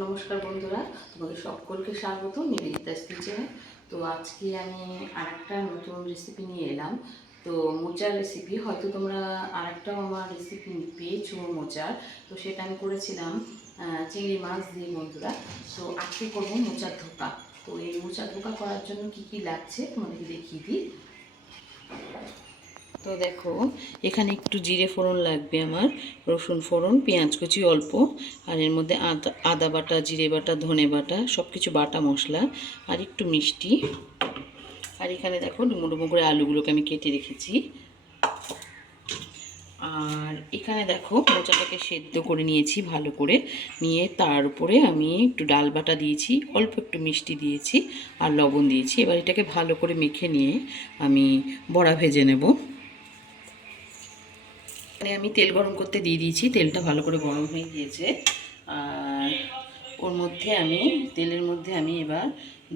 নমস্কার বন্ধুরা, তোমাদের সকলকে স্বাগত নিবেদিতাস কিচেনে। তো আজকে আমি আরেকটা নতুন রেসিপি নিয়ে এলাম। তো মোচার রেসিপি, হয়তো তোমরা আরেকটাও আমার রেসিপি পেয়েছো মোচার। তো সেটা আমি করেছিলাম চিংড়ি মাছ দিয়ে বন্ধুরা। তো আজকে করবো মোচার ধোকা। তো এই মোচার ধোকা করার জন্য কি কি লাগছে তোমাদেরকে দেখিয়ে দিই। তো দেখো, এখানে একটু জিরে ফোড়ন লাগবে আমার, রসুন ফোড়ন, পেঁয়াজ কুচি অল্প, আর এর মধ্যে আদা বাটা, জিরে বাটা, ধনে বাটা, সব কিছু বাটা মশলা, আর একটু মিষ্টি। আর এখানে দেখো ডুমো ডুমো করে আলুগুলোকে আমি কেটে রেখেছি। আর এখানে দেখো মোচাটাকে সেদ্ধ করে নিয়েছি ভালো করে, নিয়ে তার উপরে আমি একটু ডাল বাটা দিয়েছি, অল্প একটু মিষ্টি দিয়েছি, আর লবণ দিয়েছি। এবার এটাকে ভালো করে মেখে নিয়ে আমি বড়া ভেজে নেব। এখানে আমি তেল গরম করতে দিয়ে দিয়েছি, তেলটা ভালো করে গরম হয়ে গিয়েছে। আর ওর মধ্যে আমি তেলের মধ্যে আমি এবার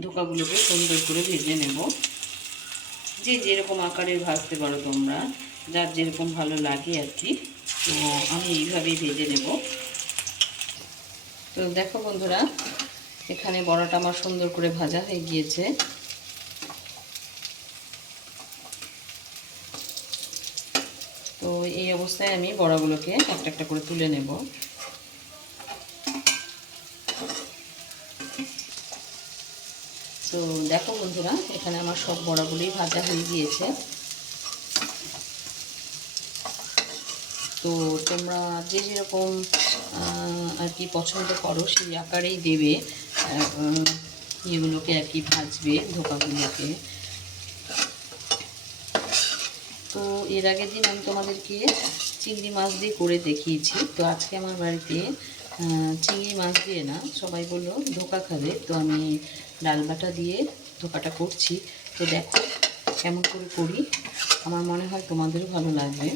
ধোকাগুলোকে সুন্দর করে ভেজে নেব। যে যেরকম আকারের ভাজতে পারো তোমরা, যার যেরকম ভালো লাগে আর কি। তো আমি এইভাবেই ভেজে নেব। তো দেখো বন্ধুরা, এখানে বড়াটা আমার সুন্দর করে ভাজা হয়ে গিয়েছে। তো এই অবস্থায় আমি বড়াগুলোকে একটা একটা করে তুলে নেব। তো দেখো বন্ধুরা, এখানে আমার সব বড়াগুলোই ভাজা হয়ে গিয়েছে। তো তোমরা যে যেরকম আর কি পছন্দ করো সেই আকারেই দেবে এগুলোকে আর কি ভাজবে ধোকাগুলোকে। তো এর আগের দিন আমি তোমাদেরকে চিংড়ি মাছ দিয়ে করে দেখিয়েছি। তো আজকে আমার বাড়িতে চিংড়ি মাছ দিয়ে না, সবাই বললো ধোকা খাবে, তো আমি ডাল বাটা দিয়ে ধোকাটা করছি। তো দেখো কেমন করে করি, আমার মনে হয় তোমাদেরও ভালো লাগবে।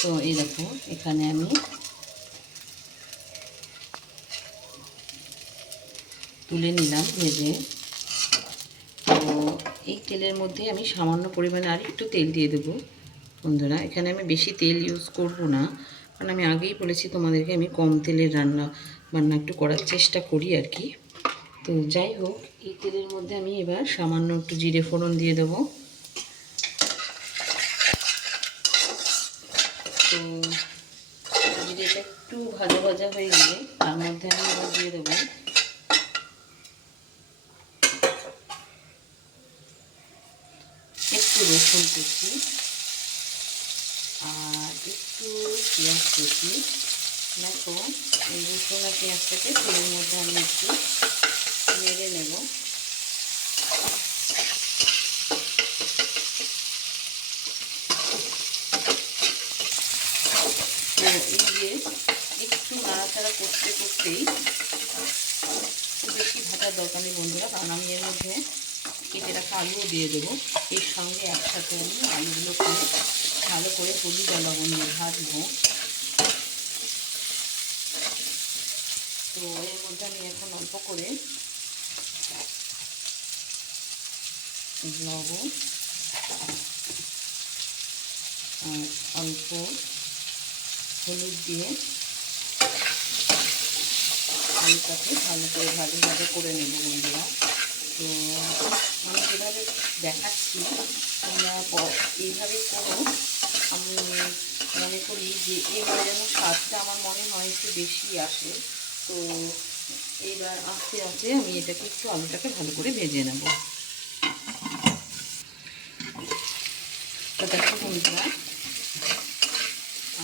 তো এই দেখো, এখানে আমি তুলে নিলাম ভেজে। তো এই তেলের মধ্যে আমি সামান্য পরিমাণে আর একটু তেল দিয়ে দেবো বন্ধুরা। এখানে আমি বেশি তেল ইউজ করব না, কারণ আমি আগেই বলেছি তোমাদেরকে আমি কম তেলের বান্না একটু করার চেষ্টা করি আর কি। তো যাই হোক, এই তেলের মধ্যে আমি এবার সামান্য একটু জিরে ফোড়ন দিয়ে দেবো। তো জিরেটা একটু ভাজা ভাজা হয়ে গেলে তার মধ্যে আমি এবার দিয়ে দেবো একটু রসুন কুচি আর একটু পেঁয়াজ কুচি। দেখো, এই রসুন আর পেঁয়াজটাকে তেলের মধ্যে আমি একটু নেড়ে নেব। তো এই যে একটু নাড়াচাড়া করতে করতেই, খুব বেশি ভাজার দরকার নেই বন্ধুরা, কারণ আমি এর মধ্যে কেটে রাখা আলুও দিয়ে দেবো। এর সঙ্গে একসাথে আমি আলুগুলোকে ভালো করে হলুদ আর লবণ দিয়ে ভাজবো। তো এর মধ্যে আমি এখন অল্প করে লবণ আর অল্প হলুদ দিয়ে আলুটাকে ভালো করে ভাজা ভাজা করে নেব বন্ধুরা। তো আমি যেভাবে দেখাচ্ছি তোমরা এইভাবে করো। আমি মনে করি যে এবার যেন স্বাদটা আমার মনে হয় একটু বেশি আসে। তো এইবার আস্তে আস্তে আমি এটাকে একটু আলুটাকে ভালো করে ভেজে নেব। তো দেখো বন্ধুরা,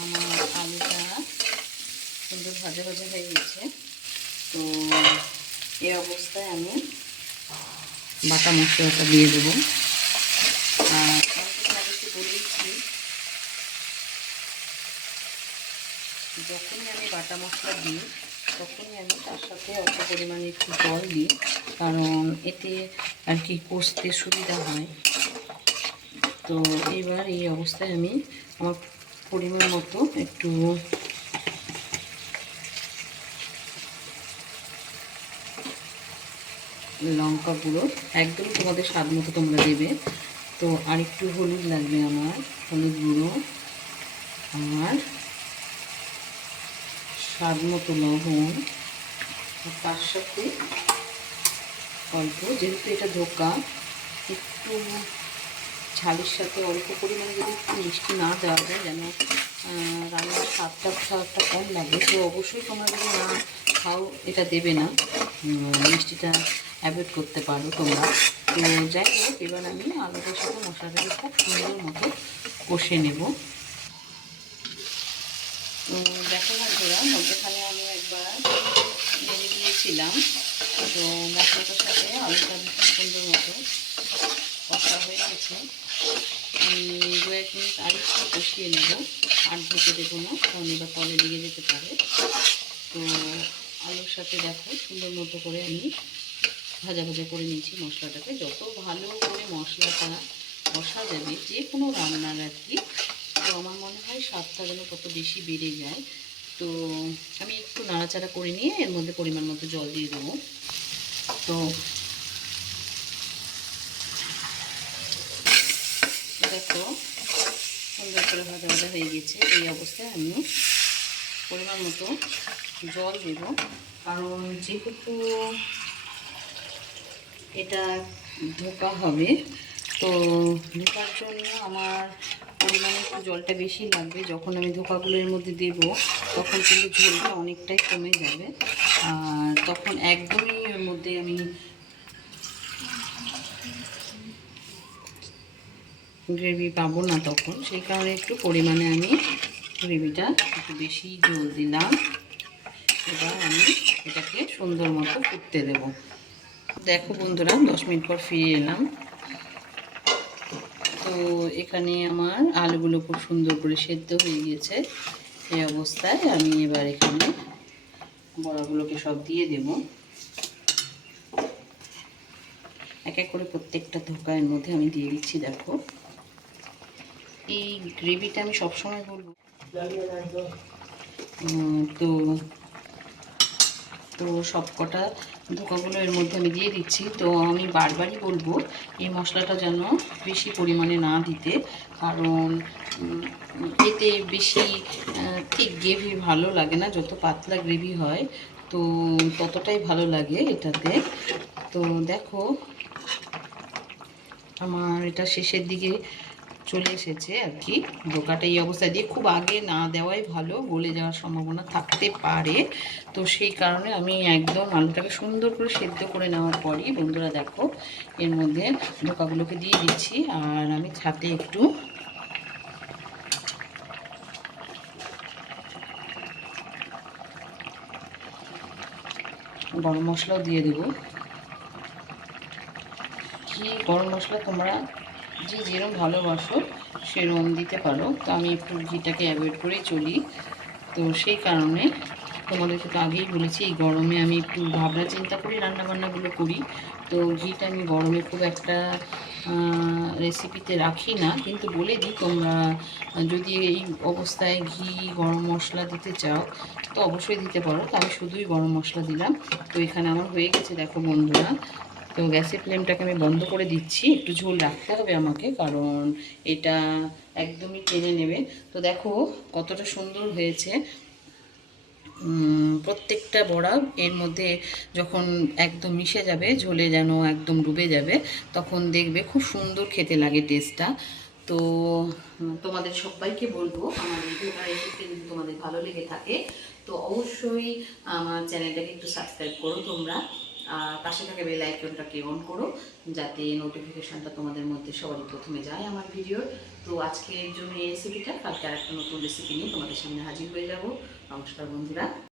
আমার আলুটা সুন্দর ভাজা ভাজা হয়ে গেছে। তো এই অবস্থায় আমি বাটা মশলাটা দিয়ে দেবো। আর আমি তোমাদেরকে বলেছি, যখনই আমি বাটা মশলা দিই তখনই আমি তার সাথে অল্প পরিমাণে একটু জল দিই, কারণ এতে আর কি কষতে সুবিধা হয়। তো এবার এই অবস্থায় আমি আমার পরিমাণ মতো একটু লঙ্কা গুঁড়ো, একদম তোমাদের স্বাদ মতো তোমরা দেবে। তো আর একটু হলুদ লাগবে আমার, হলুদ গুঁড়ো, আর স্বাদ মতো লবণ, আর তার সাথে অল্প, যেহেতু এটা ধোকা, একটু ঝালের সাথে অল্প পরিমাণে যদি একটু মিষ্টি না দেওয়া যায়, যেন রান্নার স্বাদটা কম লাগে, তো অবশ্যই তোমরা যদি না খাও এটা দেবে না, মিষ্টিটা অ্যাভয়েড করতে পারো তোমরা। তো যাই হোক, এবার আমি আলুটার সাথে মশলাটাকে খুব সুন্দর মতো কষে নেব। তো দেখো বন্ধুরা, মধ্যখানে আমি একবার নেড়ে দিয়েছিলাম, তো মশলাটার সাথে আলুটা খুব সুন্দর মতো কষা হয়ে গেছে। আমি 2-1 মিনিট আর একটু কষিয়ে নেব, আর ঢেকে দেবো না, কারণ এবার তলে লেগে যেতে পারে। তো আলুর সাথে দেখো সুন্দর মতো করে আমি ভাজা করে নিয়েছি মশলাটাকে। যত ভালো করে মশলাটা কষা যাবে যে কোনো রান্নার আর কি, তো আমার মনে হয় স্বাদটা যেন কত বেশি বেড়ে যায়। তো আমি একটু নাড়াচাড়া করে নিয়ে এর মধ্যে পরিমাণ মতো জল দিয়ে দেবো। তো দেখো সুন্দর করে ভাজা হয়ে গেছে। এই অবস্থায় আমি পরিমাণ মতো জল দেব, কারণ যেহেতু এটা ধোকা হবে, তো ধোকার জন্য আমার পরিমাণে একটু জলটা বেশি লাগবে। যখন আমি ধোকাগুলোর মধ্যে দেব তখন কিন্তু ঝোলটা অনেকটাই কমে যাবে, আর তখন একদমই এর মধ্যে আমি গ্রেভি পাবো না তখন। সেই কারণে একটু পরিমাণে আমি গ্রেভিটা একটু বেশি জল দিলাম। এবার আমি এটাকে সুন্দর মতো ফুটতে দেব। দেখো বন্ধুরা, 10 মিনিট পর ফিরে এলাম। তো এখানে আমার আলুগুলো খুব সুন্দর করে সেদ্ধ হয়ে গেছে। এই অবস্থায় আমি এবার এখানে বড়াগুলোকে সব দিয়ে দেব। এক এক করে প্রত্যেকটা ধোকার মধ্যে আমি দিয়ে দিচ্ছি। দেখো, এই গ্রেভিটা আমি সবসময় বলবো, তো সব কটা ধোকাগুলো এর মধ্যে আমি দিয়ে দিচ্ছি। তো আমি বারবারই বলবো এই মশলাটা যেন বেশি পরিমাণে না দিতে, কারণ এতে বেশি ঠিক গ্রেভি ভালো লাগে না। যত পাতলা গ্রেভি হয় তো ততটাই ভালো লাগে এটাতে। তো দেখো আমার এটা শেষের দিকে চলে এসেছে আর কি। ধোকাটা এই অবস্থায় দিয়ে খুব আগে না দেওয়াই ভালো, গলে যাওয়ার সম্ভাবনা থাকতে পারে। তো সেই কারণে আমি একদম আলুটাকে সুন্দর করে সেদ্ধ করে নেওয়ার পরই বন্ধুরা দেখো এর মধ্যে ধোকাগুলোকে দিয়ে দিচ্ছি। আর আমি সাথে একটু গরম মশলাও দিয়ে দেবো। ঘি গরম মশলা তোমরা যে যেরকম ভালোবাসো সেরকম দিতে পারো। তো আমি একটু ঘিটাকে অ্যাভয়েড করেই চলি। তো সেই কারণে তোমাদেরকে তো আগেই বলেছি, এই গরমে আমি একটু ভাবনা চিন্তা করে রান্নাবান্নাগুলো করি। তো ঘিটা আমি গরমে খুব একটা রেসিপিতে রাখি না, কিন্তু বলে দিই তোমরা যদি এই অবস্থায় ঘি গরম মশলা দিতে চাও তো অবশ্যই দিতে পারো। তো আমি শুধুই গরম মশলা দিলাম। তো এখানে আমার হয়ে গেছে দেখো বন্ধুরা। তো গ্যাসের ফ্লেমটাকে আমি বন্ধ করে দিচ্ছি, একটু ঝোল রাখতে হবে আমাকে, কারণ এটা একদমই টেনে নেবে। তো দেখো কতটা সুন্দর হয়েছে প্রত্যেকটা বড়া। এর মধ্যে যখন একদম মিশে যাবে, ঝোলে যেন একদম ডুবে যাবে, তখন দেখবে খুব সুন্দর খেতে লাগে টেস্টটা। তো তোমাদের সবাইকে বলবো, আমার ভিডিওটা রেসিপি যদি তোমাদের ভালো লেগে থাকে তো অবশ্যই আমার চ্যানেলটাকে একটু সাবস্ক্রাইব করো তোমরা, আর পাশে থাকা বেল আইকনটাকে অন করো, যাতে নোটিফিকেশানটা তোমাদের মধ্যে সবারই প্রথমে যায় আমার ভিডিওর। তো আজকের জন্য এই রেসিপিটা, কালকে আর একটা নতুন রেসিপি নিয়ে তোমাদের সামনে হাজির হয়ে যাব। নমস্কার বন্ধুরা।